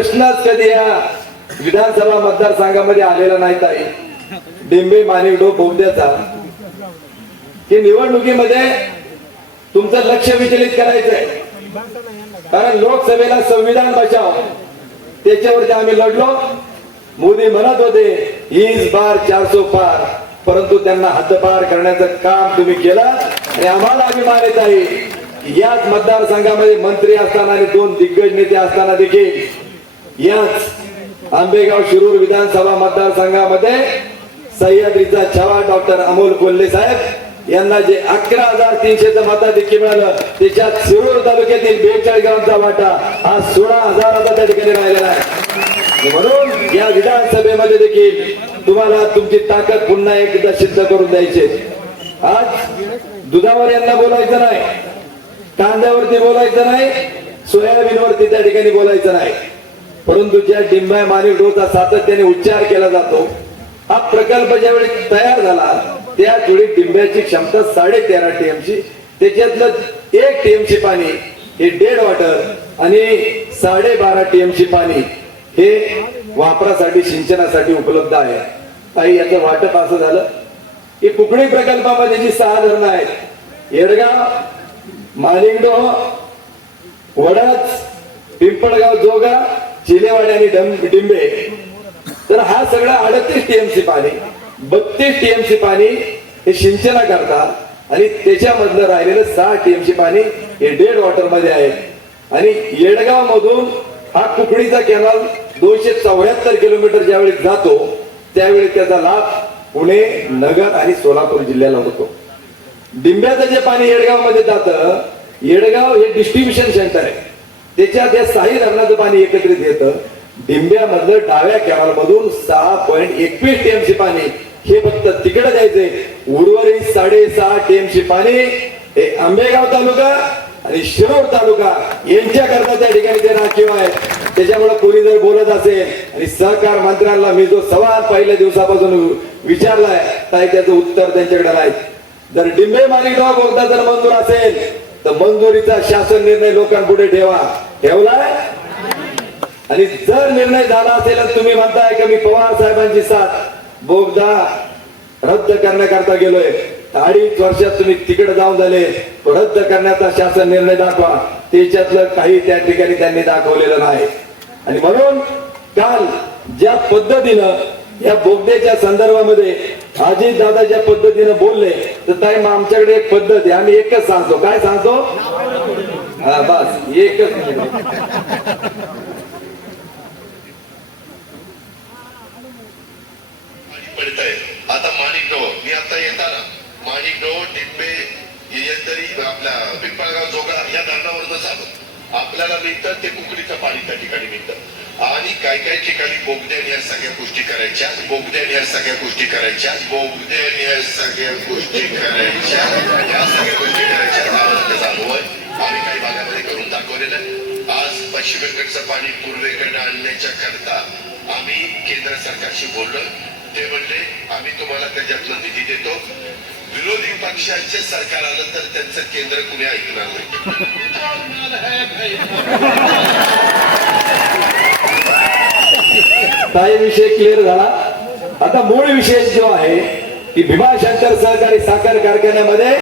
प्रश्नच कधी या विधानसभा मतदारसंघामध्ये आलेला नाही ताई. डिंबे मानिकडो बोगद्याचा की निवडणुकीमध्ये तुमचं लक्ष विचलित करायचंय. कारण लोकसभेला संविधान बचाव. त्याच्यावरती आम्ही लढलो. मोदी म्हणत होते हीच बार चारसो पार. परंतु त्यांना हद्दपार करण्याचं काम तुम्ही केलं आणि आम्हाला अभिमान येत आहे. याच मतदारसंघामध्ये मंत्री असताना आणि दोन दिग्गज नेते असताना देखील याच आंबेगाव शिरूर विधानसभा मतदारसंघामध्ये सह्याद्रीचा छवा डॉक्टर अमोल कोल्हे साहेब यांना जे अकरा हजार तीनशेचं मताधिक्य मिळालं त्याच्यात शिरूर तालुक्यातील बेचाळीस गावांचा वाटा हा सोळा हजाराचा त्या ठिकाणी राहिलेला आहे. म्हणून या विधानसभेमध्ये देखील तुम्हाला तुमची ताकद पुन्हा एकदा सिद्ध करून द्यायची आज दुधावर यांना बोलायचं नाही कांद्यावरती बोलायचं नाही सोयाबीनवरती त्या ठिकाणी बोलायचं नाही. परंतु ज्या डिंबाय मानिक डोचा सातत्याने उच्चार केला जातो हा प्रकल्प ज्यावेळी तयार झाला त्यावेळी डिंब्याची क्षमता साडे तेरा टीएमची त्याच्यातलं एक टीएमची पाणी हे डेड वॉटर आणि साडे बारा टीएमची पाणी हे वापरासाठी सिंचनासाठी उपलब्ध आहे. काही याचं वाटप असं झालं की कुकडी प्रकल्पामध्ये जी सहा धरणं आहेत येडगाव मालिंगडो वडाच पिंपळगाव जोगा चिलेवाडी आणि डिंबे. तर हा सगळा अडतीस टीएमसी पाणी बत्तीस टीएमसी पाणी हे सिंचना करता आणि त्याच्यामधलं राहिलेलं सहा टीएमसी पाणी हे डेड वॉटरमध्ये आहे. आणि येडगाव मधून हा कुकडीचा कॅनल दोनशे चौऱ्याहत्तर किलोमीटर ज्यावेळी जातो त्यावेळी त्याचा लाभ पुणे नगर आणि सोलापूर जिल्ह्याला होतो. डिंब्याचं जे पाणी येडगावमध्ये जातं येडगाव हे डिस्ट्रीब्युशन सेंटर आहे. त्याच्यात या साई धरणाचं पाणी एकत्रित येतं डिंब्यामधलं डाव्या कॅनॉल मधून सहा पॉईंट एकवीस टीएमसी पाणी. हे फक्त तिकडे जायचंय. उर्वरित साडेसहा टीएमसी पाणी हे आंबेगाव तालुका आणि शिरोड तालुका यांच्याकरता त्या ठिकाणी ते राखीव आहे. त्याच्यामुळे कोणी जर बोलत असेल आणि सहकार मंत्र्यांना मी जो सवाल पहिल्या दिवसापासून विचारलाय तर त्याचं उत्तर त्यांच्याकडे नाही. जर डिंबे मालिकगाव बोलता जर मंजूर असेल तर मंजुरीचा शासन निर्णय लोकांपुढे ठेवा. ठेवलाय आणि जर निर्णय झाला असेल तर तुम्ही म्हणताय की मी पवार साहेबांची साथ बोगदा रद्द करण्याकरता गेलोय अडीच वर्षात तुम्ही तिकडे जाऊन झाले रद्द करण्याचा शासन निर्णय दाखवा. त्याच्यातलं काही त्या ठिकाणी त्यांनी दाखवलेलं नाही. आणि म्हणून काल ज्या पद्धतीनं या बोगद्याच्या संदर्भामध्ये अजित दादा ज्या पद्धतीनं बोलले तर ताई मग आमच्याकडे एक पद्धत आहे. आम्ही एकच सांगतो. काय सांगतो? हा बस. एकच आता माणिक मी आता येताना माणिक डिंबे तरी आपल्या पिंपळगाव जोगळा या धरणावरच आलो आपल्याला मिळतं ते कुकडीचं पाणी त्या ठिकाणी मिळतं. आणि काय काय ठिकाणी बोगद्याने या सगळ्या गोष्टी करायच्या बोगद्याने या सगळ्या गोष्टी करायच्या बोगद्याने या सगळ्या गोष्टी करायच्या. या सगळ्या गोष्टी करायच्या आम्हाला त्याचा अनुभव आहे आम्ही काही भागामध्ये करून दाखवलेलं आहे. आज पश्चिमेकडचं पाणी पूर्वेकडे आणण्याच्या करता आम्ही केंद्र सरकारशी बोललो. ते म्हणले आम्ही तुम्हाला त्याच्यातला निधी देतो. विरोधी पक्षाचे सरकार आलं तर त्यांचं केंद्र कुणी ऐकणार नाही. काही विषय क्लिअर झाला. आता मूळ विषय जो आहे की भीमाशंकर सहकारी साखर कारखान्यामध्ये